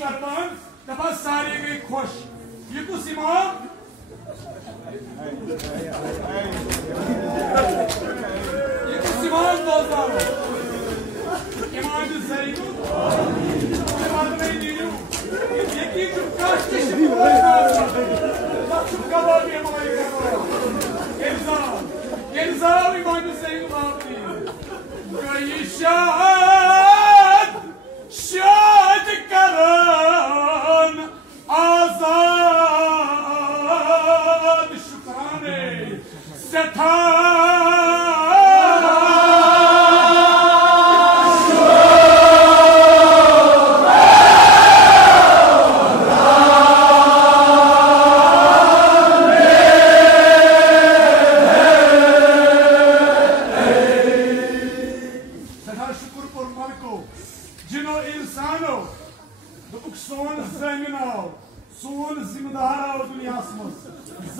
करवान दपा सारे गए खुश ये कुछ इमाम ये कुछ इमाम बोलता हो इमाम ज़ैनु इमाम नहीं दियो ये की जो कास्ट से बोलता है सब कबाब ये हमारे करवाया इल्ज़ाम इमाम ज़ैनु आपने कोई शाद करन आजाद शुक्राने सथा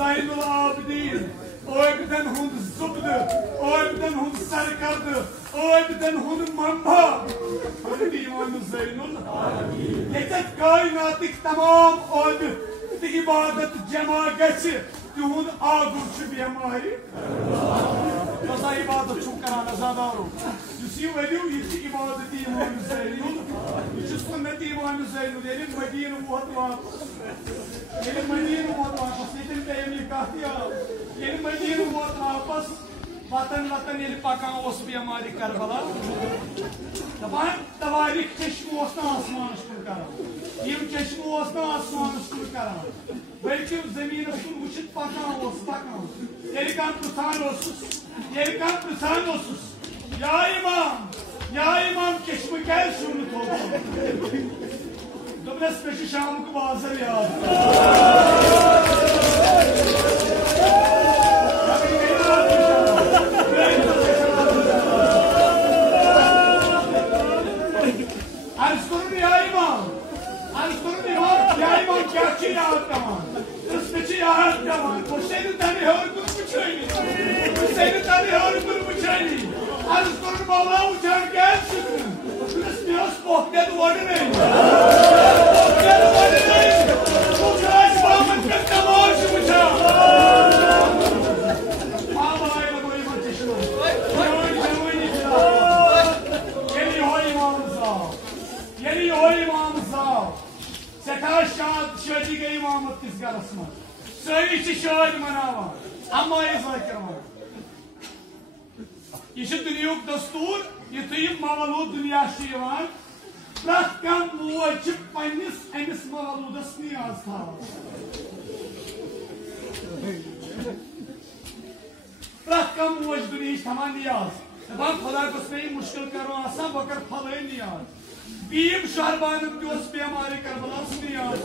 Zaynul Abidin, oybiden hund zubdu, oybiden hund sarkardı, oybiden hund mamba. Hadi imanı Zaynul. Yetet kainatik tamam oydu. İbadet cemaatçi, hund ağurçu bir amari. Kaza ibadet çok karana zadaro. Yusiu ediyor yeti ibadeti imanı Zaynul. Yusiu sünneti imanı Zaynul. Elin Medine muhatva. Elin Medine muhatva. Yeni Medine बहुत वापस वतन ये पकान भी हमारी Karbala दपान तवारीख चश्म आसमान कुन कर चश्म आसमान कुन कर बल्कि जमीन कुन वुचित पकान ये पृथान या इमाम चश्म क्या थो दोपस पे शाम को बाजर याद ये दुनिया दस्तूर युथु मवलूद दुनिया प्रत कम मोज पन्निस अमिस मवलूदस नियाज थावान प्रत कम मोज दुनिया थमान नियाज दपान खुदा गोस मे मुश्किल करो आसान बह कर फल नियाज बीम शहरबान बेमारी करबला नियाज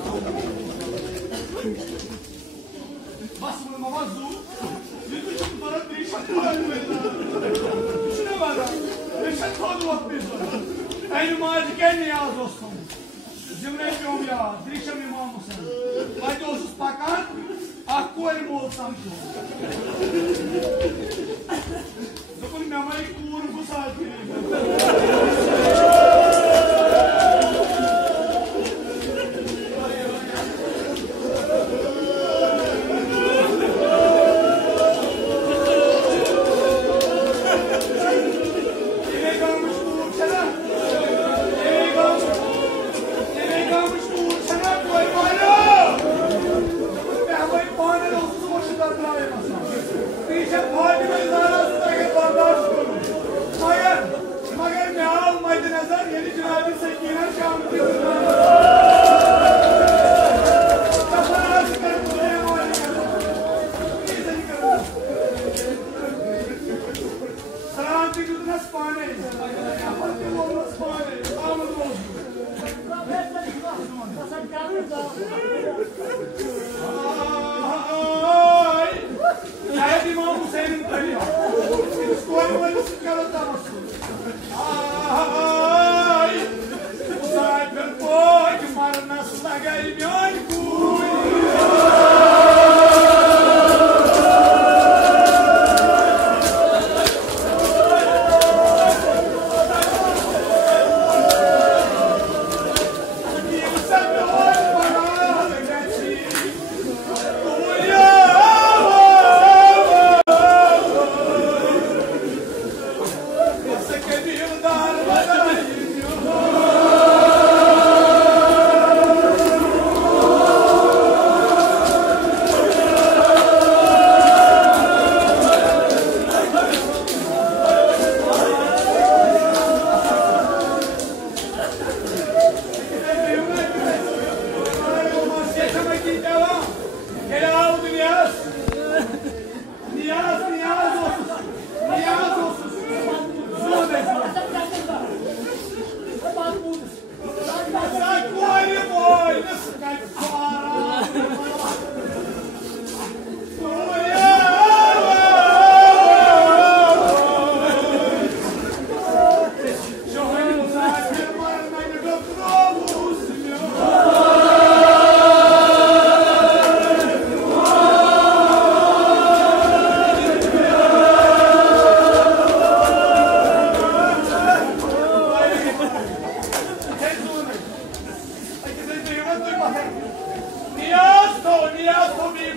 बस मवजू माज क्या नियाज जिमन पेम याद त्रिशम इमाम हुसैन वह पकान कोर मोल समझो दोपन मे मई कूर गुसा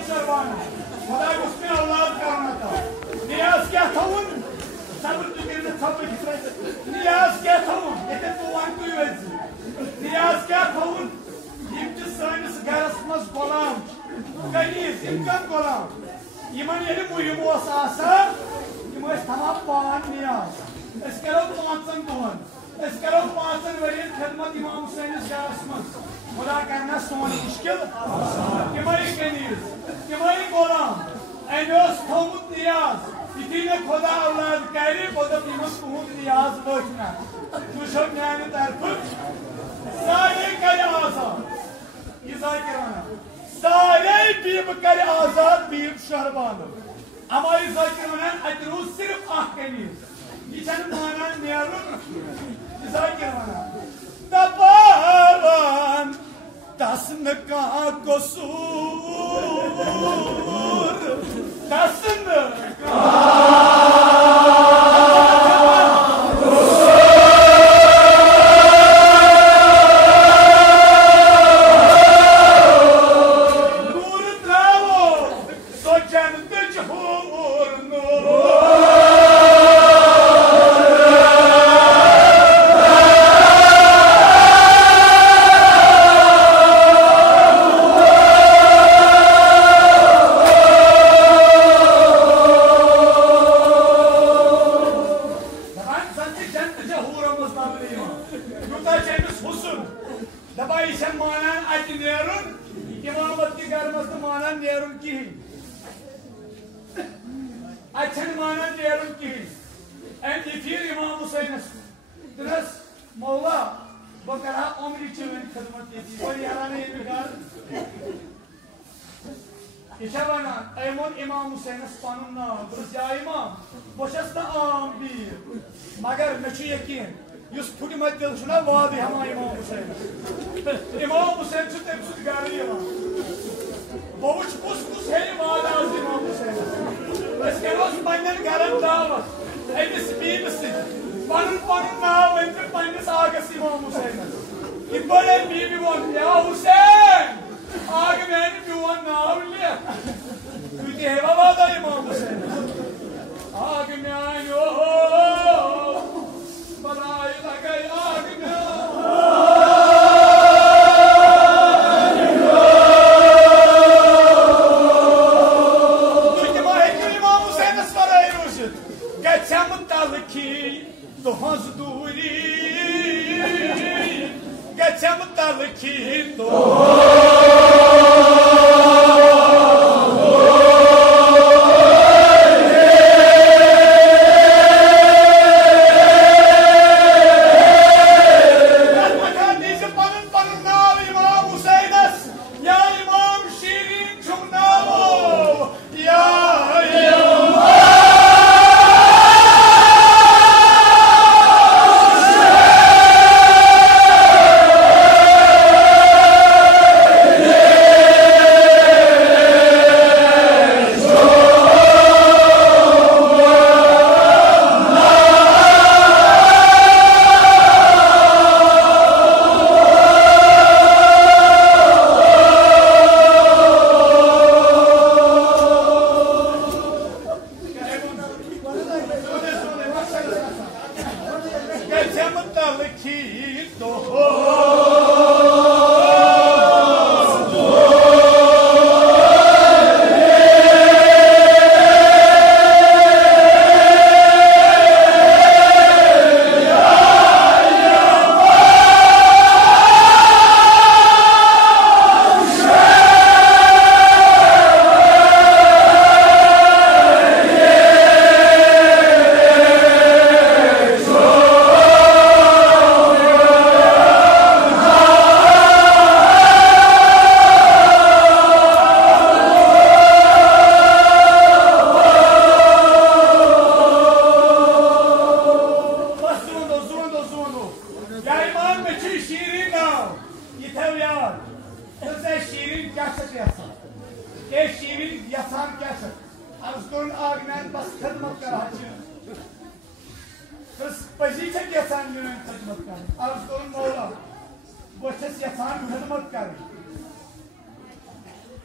शर्वाना खुदा उसमें औलाद करना था नियाज क्या था उन सब तुझे सब नियाज क्या था उन ये तो वन कोई वैसे नियाज क्या था उन इम्त साइंस गैरस मस गोलाम कहीं इनकम गोलाम यमन ये मुहिम वासा यमन तमाम पान नियाज इस करो पांचन दुहन इस करो पांचन वरियन खिदमत इमाम हुसैन गैरस मस खुदा करना सोन मुश्किल यमन कनीज यमन गोलाम एनोस थोमुत नियाज इतने खुदा औलाद करे खुदा इमस तुहुद नियाज लोचना तुझो न्याय तरफ सारे करे आजाद ये जाकिराना सारे बीब करे आजाद बीब शहरबान हमारी जाकिराना अतरू सिर्फ आँख कनीज ये चन माना नेरुन ये जाकिराना दबावन तस्न का कसूर तस्न का मगर मे यकीन युस फुटमत दिल वाद हमा इमाम हुसैन इमाम हुसैन तम सद गर बह वुच कुस कुस हे वाद आज इमाम हुसैन करोस पन्न गरन दावत अमिस बीबी पन पन नाव वन पन्नस आगस इमाम हुसैन ये बड़े बीबी वो या हुसैन आग मैंने बिवन नाव लिया तुझे हेवा वादा इमाम हुसैन आग म्यानो बनाई लगाई आग तुझे माहे इमाम हुसैन सराय रुशद गच्छम तलखी दोहज दूरी गच्छम तलखी तो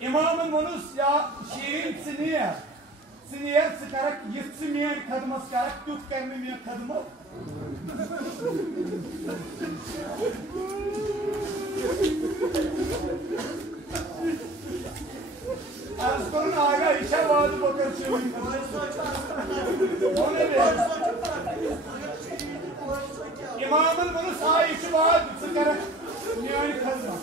İmamın bunuz ya şiirin siniye. Siniye sıkarak yıtsımayan kadıma sıkarak tut gelmemeyen kadıma. Askorun aga işe vardı bakar çevirdim. O ne be? İmamın bunu sağ içi vardı sıkarak yani kadıma.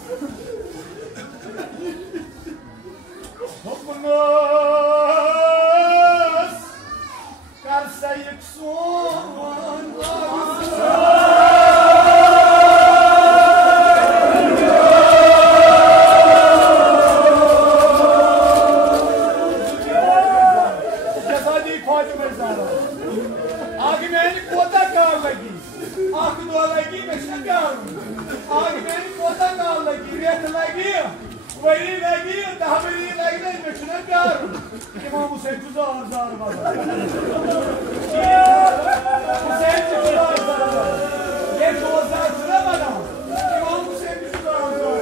Topunuz karsa yıksın Cesadi ifade mezara Agi meni kota kar lagi Akı dua lagi meşne kar Agi meni kota kar lagi Riyat lagi Veli lagi Tahbiri lagi meşne kar İmam Hüseyin tuza arzar var Hüseyin tuza arzar var Ye tuza arzar var İmam Hüseyin tuza arzar var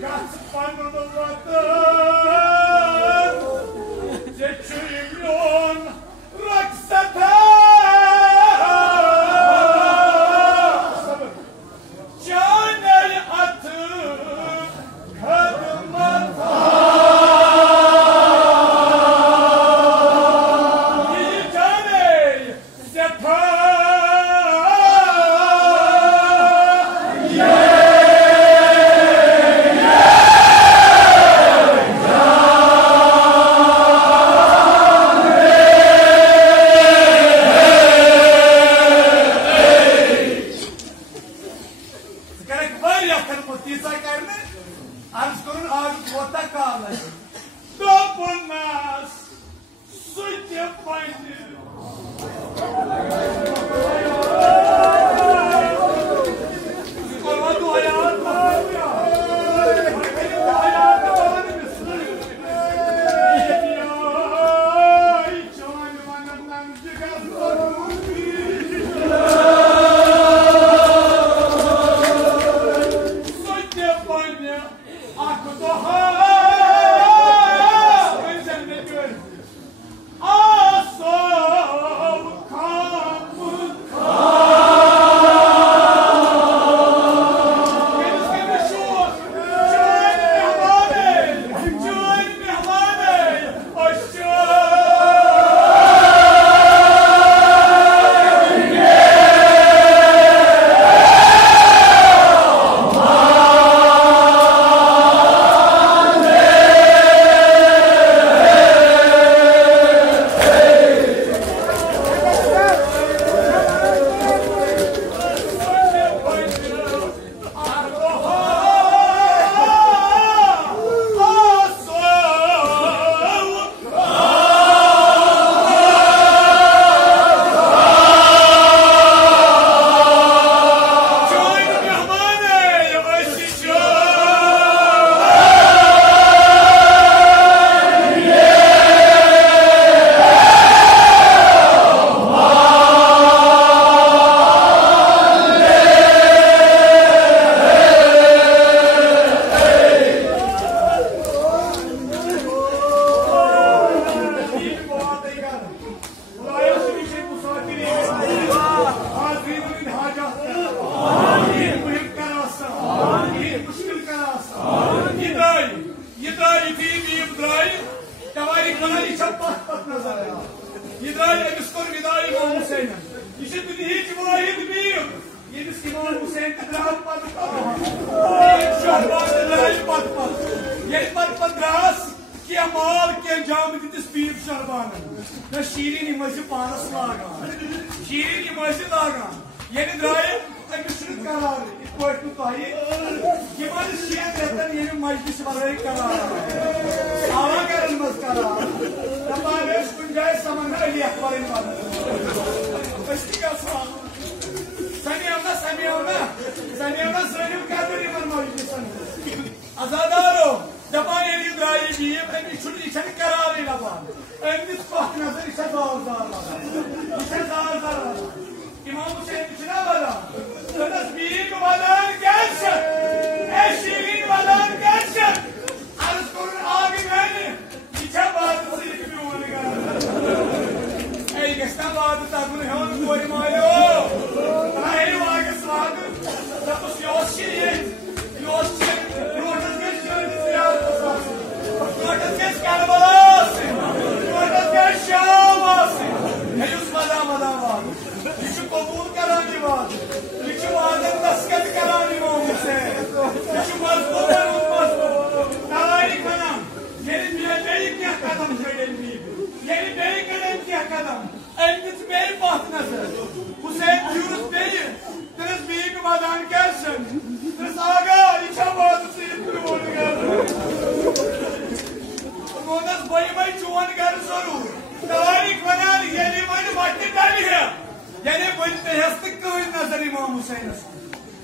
Kaçıp panını vatan Çekilyon raksata Canel atı kadımata Canel sepa Azadaro, Japan yeni drayı diyeyim, şunu içeri kararıyla var. Emniz kohtinazı işe dağıldarlar. İşe dağıldarlar. İmam Hüseyin içine var. Söz büyük olan gelsin.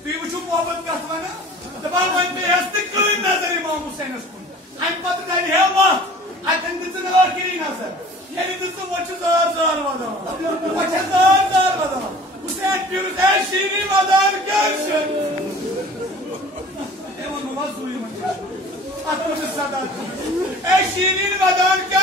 तुम वो मोहब्बत कत one दपान one पे कई नजर इमाम हुसैन कुन अम पे दन हे वत अतन दिख आखिरी नजर ये वो जार जार वदान वो जार जार वदान हुसैन पीरुस ए शीरी वदान क्या सदा ए शीरी वदान क्या